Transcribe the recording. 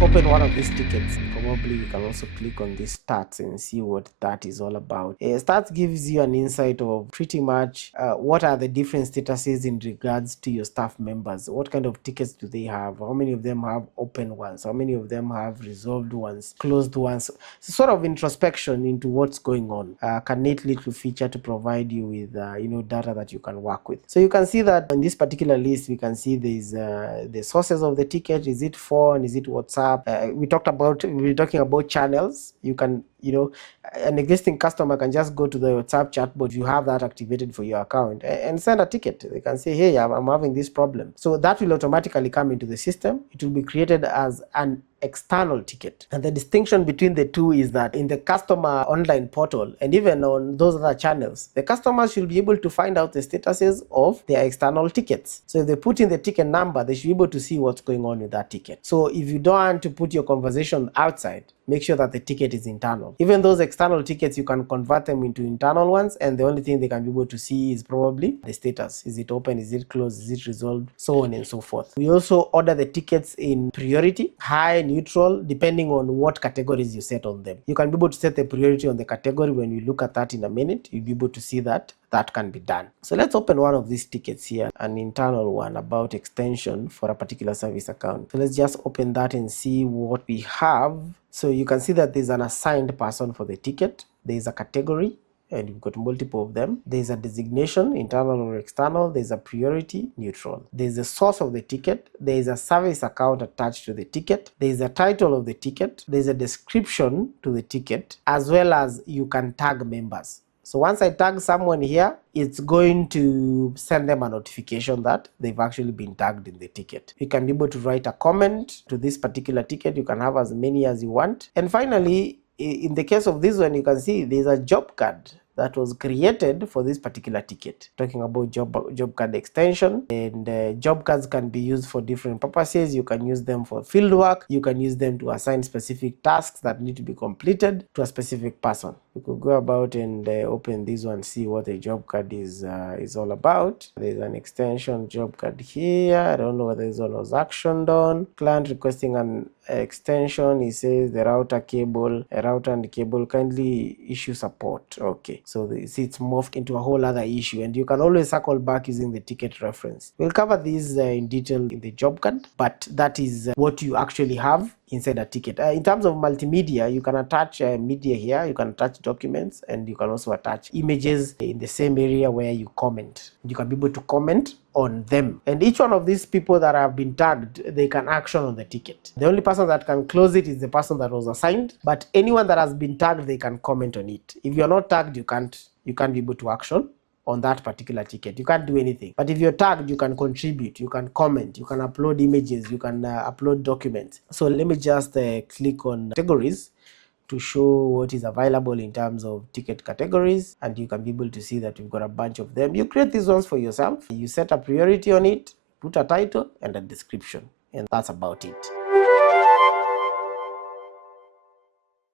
open one of these tickets. Probably you can also click on this stats and see what that is all about. Stats gives you an insight of pretty much what are the different statuses in regards to your staff members. What kind of tickets do they have? How many of them have open ones? How many of them have resolved ones, closed ones? It's sort of introspection into what's going on. A neat little feature to provide you with data that you can work with. So you can see that in this particular list, we can see there's the sources of the ticket. Is it phone? Is it WhatsApp? We're talking about channels. You can, an existing customer can just go to the WhatsApp chatbot. You have that activated for your account and send a ticket. They can say, hey, I'm having this problem. So that will automatically come into the system. It will be created as an external ticket. And the distinction between the two is that in the customer online portal and even on those other channels, the customers should be able to find out the statuses of their external tickets. So if they put in the ticket number, they should be able to see what's going on with that ticket. So if you don't want to put your conversation outside, make sure that the ticket is internal. Even those external tickets, you can convert them into internal ones, and the only thing they can be able to see is probably the status. Is it open? Is it closed? Is it resolved? So on and so forth. We also order the tickets in priority, high, neutral, depending on what categories you set on them. You can be able to set the priority on the category. When you look at that in a minute, you'll be able to see that can be done. So let's open one of these tickets here, an internal one about extension for a particular service account. So let's just open that and see what we have. So you can see that there's an assigned person for the ticket. There's a category, and you've got multiple of them. There's a designation, internal or external. There's a priority, neutral. There's a source of the ticket. There's a service account attached to the ticket. There's a title of the ticket. There's a description to the ticket, as well as you can tag members. So once I tag someone here, it's going to send them a notification that they've actually been tagged in the ticket. You can be able to write a comment to this particular ticket. You can have as many as you want. And finally, in the case of this one, you can see there's a job card that was created for this particular ticket. Talking about job card extension, and job cards can be used for different purposes. You can use them for field work. You can use them to assign specific tasks that need to be completed to a specific person. You could go about and open this one, see what the job card is all about. There's an extension job card here. I don't know whether this one was actioned on. Client requesting an extension. He says the router and cable kindly issue support. Okay, so it's morphed into a whole other issue, and you can always circle back using the ticket reference. We'll cover these in detail in the job card, but that is what you actually have inside a ticket. In terms of multimedia, you can attach media here, you can attach documents, and you can also attach images in the same area where you comment. You can be able to comment on them, and each one of these people that have been tagged, they can action on the ticket. The only person that can close it is the person that was assigned, but anyone that has been tagged, they can comment on it. If you're not tagged, you can't be able to action on that particular ticket. You can't do anything. But if you're tagged, you can contribute, you can comment, you can upload images, you can upload documents. So let me just click on categories to show what is available in terms of ticket categories, and you can be able to see that we've got a bunch of them. You create these ones for yourself, you set a priority on it, put a title and a description, and that's about it.